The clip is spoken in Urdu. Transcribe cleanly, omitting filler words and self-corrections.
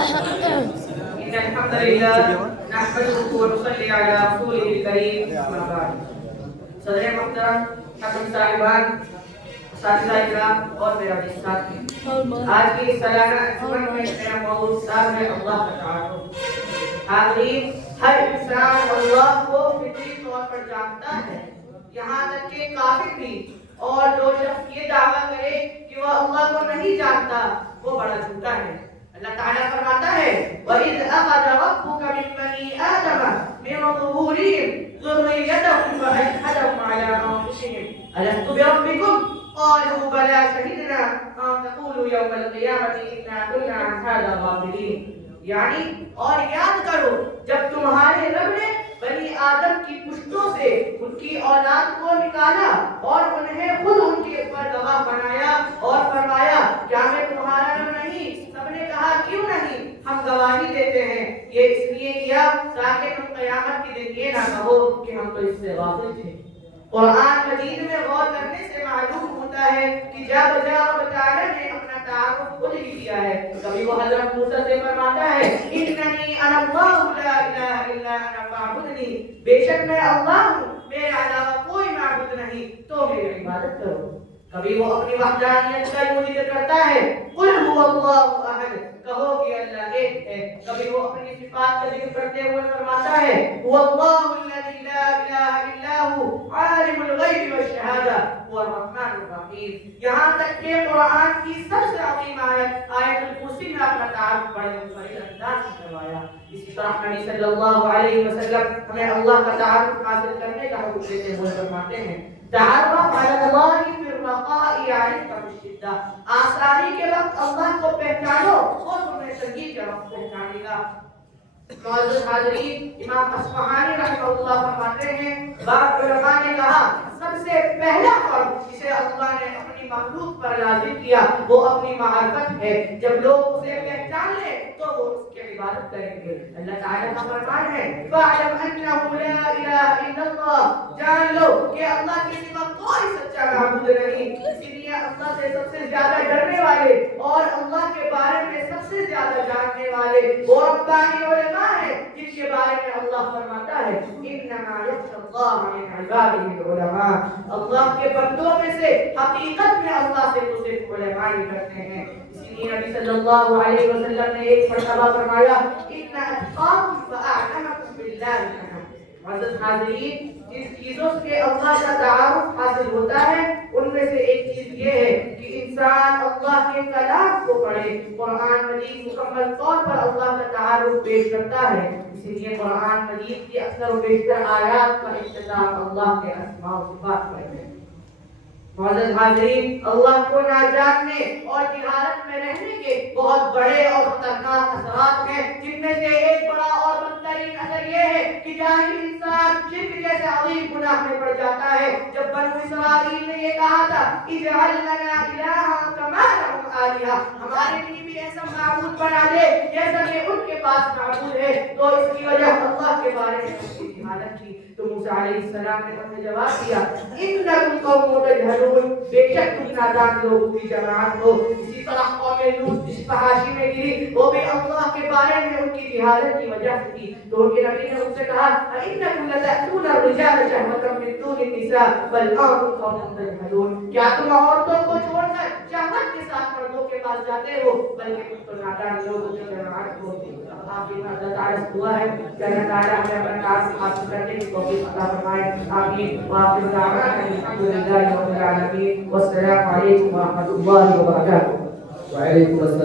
إن الحمد لله نحمده ونصلي على رسوله الكريم أما بعد صدر محترم حکم صاحبان اساتذہ کرام اور میرا ساتھی آج کی سالانہ انجمن میں میرا موضوع صاحب ہے اللہ کا تعارف حاضرین ہر انسان اللہ کو فطری طور پر جانتا ہے یہاں تک کہ کافر بھی اور جو شخص یہ دعویٰ کرے کہ وہ اللہ کو نہیں جانتا وہ بڑا جھوٹا ہے اللہ تعالیٰ فرماتا ہے وَإِذْ أَخَذَ رَبُّكَ مِن بَنِي آدَمَ مِن ظُهُورِهِمْ ذُرِّيَّتَهُمْ وَأَشْهَدَهُمْ عَلَىٰ أَنفُسِهِمْ أَلَسْتُ بِرَبِّكُمْ قَالُوا بَلَىٰ شَهِدْنَا أَن تَقُولُوا يَوْمَ الْقِيَامَةِ إِنَّا كُنَّا عَنْ هَٰذَا غَافِلِينَ یعنی اور یاد کرو جب تمہارے رب نے بنی آدم کی پشتوں سے ان کی اولاد کو نکالا اور انہیں خود ان کے اوپر گواہ بنایا اور فرمایا کیا میں تمہارا رب نہیں؟ سب نے کہا کیوں نہیں؟ ہم گواہی دیتے ہیں یہ اس لیے کیا تاکہ تم قیامت کے دن یہ نہ کہو کہ ہم تو اس سے غافل تھے۔ قرآن مجید میں غور کرنے سے معلوم ہوتا ہے کہ جا بجا رب تعالیٰ نے اپنا تعارف خود ہی دیا ہے۔ کبھی وہ حضرت موسیٰ سے فرماتا ہے اننی انا اللہ لا الہ الا انا فاعبدنی، بے شک میں اللہ ہوں میرے علاوہ کوئی معبود نہیں تو میری عبادت کرو۔ کبھی وہ اپنی وحدانیت کا ذکر کرتا ہے قل هو اللہ احد، کہو کہ اللہ ایک ہے۔ کبھی وہ اپنی صفات کا ذکر کرتے ہوئے فرماتا ہے هو اللہ الذی لا الہ الا هو عالم الغیب والشہادہ هو الرحمن الرحیم۔ یہاں تک کہ قرآن کی سب سے عظیم آیت آیت الکرسی میں اپنا تعارف بڑے منفرد انداز سے کروایا۔ اسی طرح نبی صلی اللہ علیہ وسلم ہمیں اللہ کا تعارف حاصل کرنے کا حکم دیتے ہوئے فرماتے ہیں تعارف علی اللہ فی الرخاء یعرفک فی الشدہ، آسانی کے وقت اللہ کو پہچانو اور تمہیں تنگی کے وقت پہچانے گا۔ معزز حاضرین امام اصفہانی رحمہ اللہ فرماتے ہیں بعض علماء نے کہا سب سے پہلا فرض جسے اللہ نے اپنی مخلوق پر لازم کیا وہ اپنی معرفت ہے۔ جب لوگ اسے پہچان لیں تو وہ اس کی عبادت کریں گے۔ اللہ تعالیٰ کا فرمان ہے فَاعْلَمْ أَنَّهُ لَا إِلَٰهَ إِلَّا اللَّهُ، جان لو کہ اللہ کے سوا کوئی سچا معبود نہیں۔ اسی لیے اللہ سے سب سے زیادہ ڈرنے والے اور اللہ کے بارے میں سب سے زیادہ جاننے والے وہ ربانی علماء ہیں جن کے بارے میں اللہ فرماتا ہے انما یخشی اللہ من عباده العلماء، اللہ کے بندوں میں سے حقیقت میں اللہ سے تو صرف علماء ہی کرتے ہیں۔ اسی لیے نبی صلی اللہ علیہ وسلم نے ایک مرتبہ فرمایا ان اتقاکم واعلمکم باللہ۔ معزز حاضرین جن چیزوں سے اللہ کا تعارف حاصل ہوتا ہے ان میں سے ایک چیز یہ ہے کہ انسان اللہ کے کلام کو پڑھے۔ قرآن مجید مکمل طور پر اللہ کا تعارف پیش کرتا ہے، اسی لیے قرآن مجید کی اکثر و بیشتر آیات کا اختتام اللہ کے اسماء و صفات پر ہے۔ معزز حاضرین اللہ کو نہ جاننے اور جہالت میں رہنے کے بہت بڑے اور خطرناک اثرات ہیں، جن میں سے ایک بڑا اور بدترین اثر یہ ہے کہ جاہل انسان شرک جیسے عظیم گناہ میں پڑ جاتا ہے۔ جب بنو اسرائیل نے یہ کہا تھا اجعل لنا الہا کما لہم آلہہ، ہمارے لیے بھی ایسا معبود بنا دے جیسا کہ ان کے پاس معبود ہے، تو اس کی وجہ اللہ کے بارے میں ان کی جہالت تھی۔ تو موسیٰ علیہ السلام نے ہمیں جواب دیا انکم قوم تجہلون، بے شک تم نادان لوگوں کی جماعت ہو۔ اسی طرح قوم لوط جس فحاشی میں گری وہ بھی اللہ کے بارے میں ان کی جہالت کی وجہ سے تھی۔ تو ان کے نبی نے ان سے کہا انکم لتأتون الرجال شہوۃ من دون النساء بل انتم قوم تجہلون، کیا تم عورتوں کو چھوڑ کر شہوت کے ساتھ مردوں کے پاس جاتے ہو بلکہ تم تو نادان لوگوں کی جماعت ہو۔ آپ کی اللہ تعالیٰ سے دعا ہے کہ اللہ تعالیٰ ہمیں اپنا کام حاصل کرنے کی توفیق عطا فرمائے۔ آمین۔ وآخر دعوانا الحمد للہ رب العالمین، والسلام علیکم ورحمۃ اللہ وبرکاتہ۔ وعلیکم السلام۔